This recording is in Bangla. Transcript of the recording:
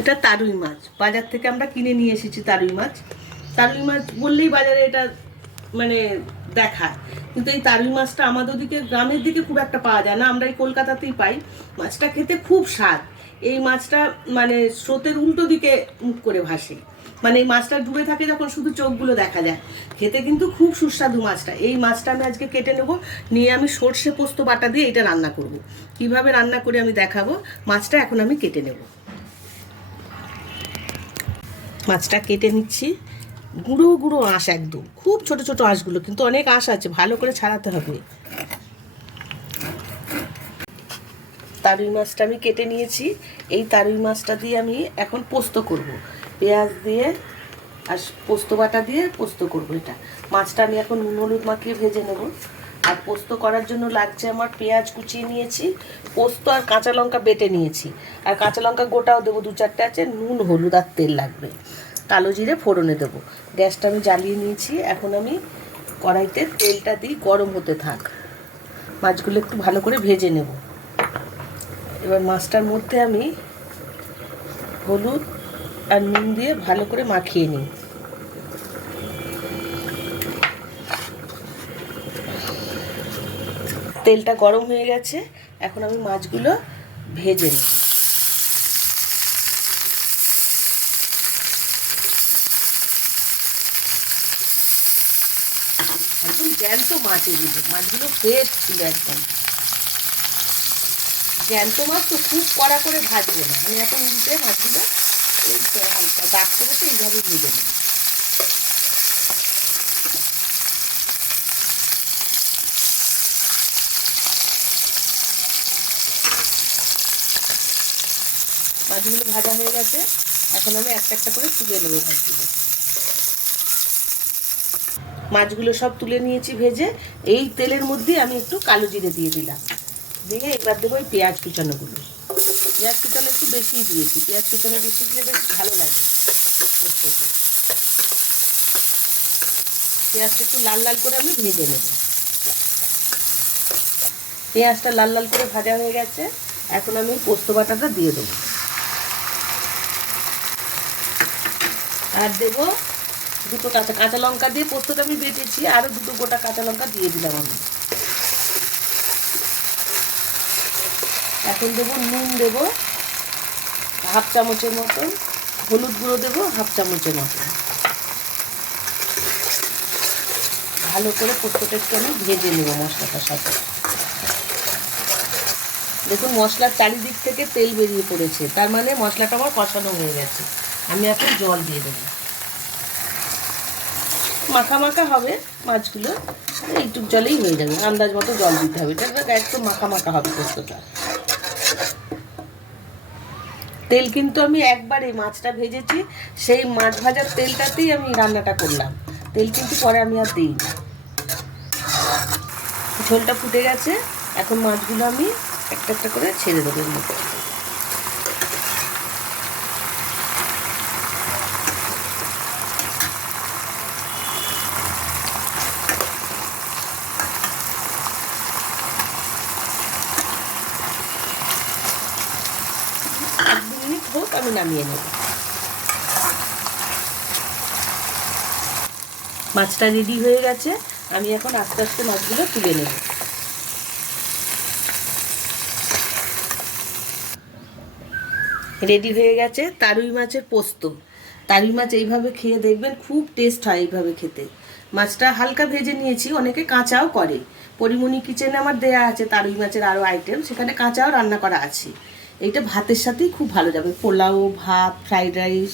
এটা তারুই মাছ, বাজার থেকে আমরা কিনে নিয়ে এসেছি তারুই মাছ। তারুই মাছ বললেই বাজারে এটা মানে দেখায়, কিন্তু এই তারুই মাছটা আমাদের দিকে গ্রামের দিকে খুব একটা পাওয়া যায় না, আমরা এই কলকাতাতেই পাই। মাছটা খেতে খুব স্বাদ। এই মাছটা মানে স্রোতের উল্টো দিকে মুখ করে ভাসে, মানে এই মাছটা ডুবে থাকে যখন শুধু চোখগুলো দেখা যায়। খেতে কিন্তু খুব সুস্বাদু মাছটা। এই মাছটা আমি আজকে কেটে নেব, নিয়ে আমি সর্ষে পোস্ত বাটা দিয়ে এটা রান্না করব। কিভাবে রান্না করে আমি দেখাবো। মাছটা এখন আমি কেটে নেব। মাছটা কেটে নিচ্ছি। গুঁড়ো গুঁড়ো আঁশ, একদম খুব ছোট ছোট আঁশগুলো, কিন্তু অনেক আঁশ আছে, ভালো করে ছাড়াতে হবে। তারুই মাছটা আমি কেটে নিয়েছি। এই তারুই মাছটা দিয়ে আমি এখন পোস্ত করব, পেঁয়াজ দিয়ে আর পোস্ত বাটা দিয়ে পোস্ত করব। এটা মাছটা আমি এখন নুন হলুদ মাখিয়ে ভেজে নেব। আর পোস্ত করার জন্য লাগছে আমার পেঁয়াজ কুচিয়ে নিয়েছি, পোস্ত আর কাঁচা লঙ্কা বেটে নিয়েছি, আর কাঁচা লঙ্কা গোটাও দেবো 2-4টে আছে, নুন হলুদ আর তেল লাগবে। কালো জিরে ফোড়নে দেবো। গ্যাসটা আমি জ্বালিয়ে নিয়েছি। এখন আমি কড়াইতে তেলটা দিই, গরম হতে থাক। মাছগুলো একটু ভালো করে ভেজে নেব। এবার মাছটার মধ্যে আমি হলুদ আর নুন দিয়ে ভালো করে মাখিয়ে নিই। তেলটা গরম হয়ে গেছে, এখন আমি মাছগুলো ভেজে নিই। একদম জ্যান্ত মাছ, এগুলো মাছগুলো ফ্রেশ ছিল একদম। জ্যান্ত মাছ তো খুব কড়া করে ভাজবো না, আমি এখন উল্টে মাছগুলো এই হালকা দাগ করেছে এইভাবে ভেজে নেব। মাছগুলো ভাজা হয়ে গেছে, এখন আমি একটা একটা করে তুলে নেবো মাছগুলো। মাছগুলো সব তুলে নিয়েছি ভেজে। এই তেলের মধ্যে আমি একটু কালো জিরে দিয়ে দিলাম, দিয়ে এবার দেবো ওই পেঁয়াজ কুচানোগুলো। পেঁয়াজ কুচানো একটু বেশিই দিয়েছি, পেঁয়াজ কুচানো বেশি দিলে বেশ ভালো লাগে পোস্ততে। পেঁয়াজটা একটু লাল লাল করে আমি ভেজে নেব। পেঁয়াজটা লাল লাল করে ভাজা হয়ে গেছে, এখন আমি পোস্ত বাটাটা দিয়ে দেবো। আর দেবো দুটো কাঁচা লঙ্কা দিয়ে পোস্তটা আমি বেটেছি, আরও দুটো গোটা কাঁচা লঙ্কা দিয়ে দিলাম আমি। এখন দেবো নুন, দেবো 1/2 চামচের মতন, হলুদ গুঁড়ো দেবো 1/2 চামচের মতন। ভালো করে পোস্তটা একটু আমি ভেজে নেবো মশলাটার সাথে। দেখুন মশলার চারিদিক থেকে তেল বেরিয়ে পড়েছে, তার মানে মশলাটা আমার কষানো হয়ে গেছে। আমি এখন জল দিয়ে দেবো। মাখা মাখা হবে মাছগুলো, এইটুক জলেই হয়ে যাবে, আন্দাজ মতো জল দিতে হবে। এটা একদম মাখা মাখা হবে পোস্তটা। তেল কিন্তু আমি একবার এই মাছটা ভেজেছি, সেই মাছ ভাজার তেলটাতেই আমি রান্নাটা করলাম, তেল কিন্তু পরে আমি আর দিই না। ঝোলটা ফুটে গেছে, এখন মাছগুলো আমি একটা একটা করে ছেড়ে দেবো এর মধ্যে। হোক, আমি নামিয়ে নেব। মাছটা রেডি হয়ে গেছে, আমি এখন আস্তে আস্তে মাছগুলো তুলে নেব। রেডি হয়ে গেছে তারুই মাছের পোস্ত। তারুই মাছ এইভাবে খেয়ে দেখবেন, খুব টেস্ট হয় এইভাবে খেতে। মাছটা হালকা ভেজে নিয়েছি, অনেকে কাঁচাও করে। পরিমণি কিচেনে আমার দেয়া আছে তারুই মাছের আরও আইটেম, সেখানে কাঁচাও রান্না করা আছে। এইটা ভাতের সাথেই খুব ভালো যাবে, পোলাও, ভাত, ফ্রাইড রাইস,